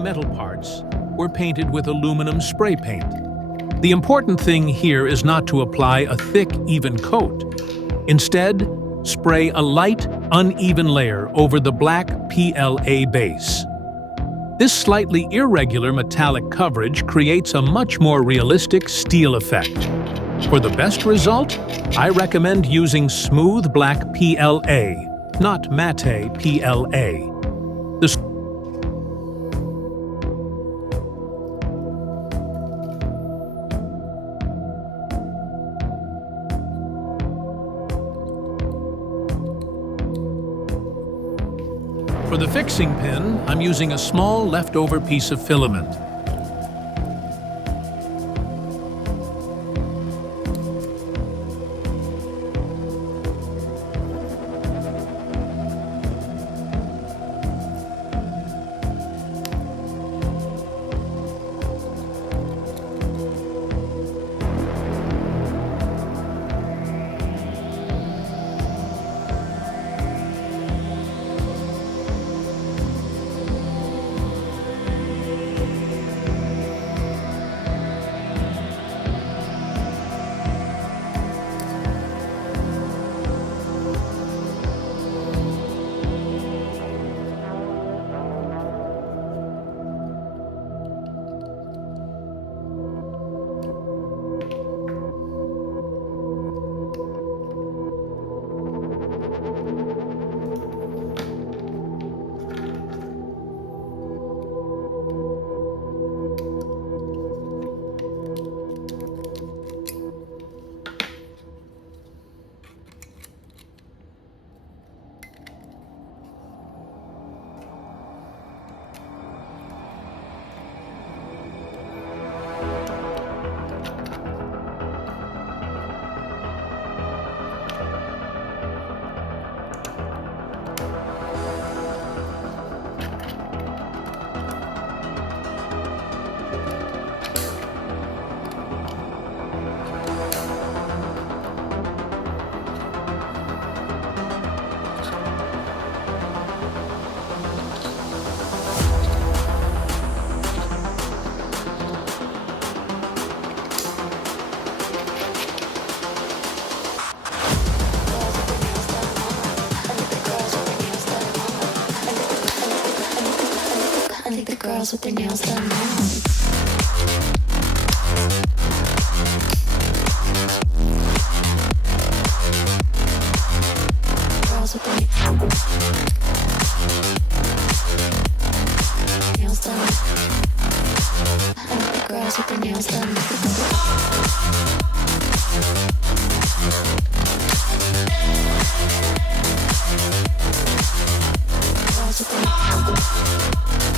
some metal parts were painted with aluminum spray paint. The important thing here is not to apply a thick, even coat. Instead, spray a light, uneven layer over the black PLA base. This slightly irregular metallic coverage creates a much more realistic steel effect. For the best result, I recommend using smooth black PLA, not matte PLA. For the fixing pin, I'm using a small leftover piece of filament. Girls with their nails done now. Girls with their nails done. I like the girls with their nails done. Girls with their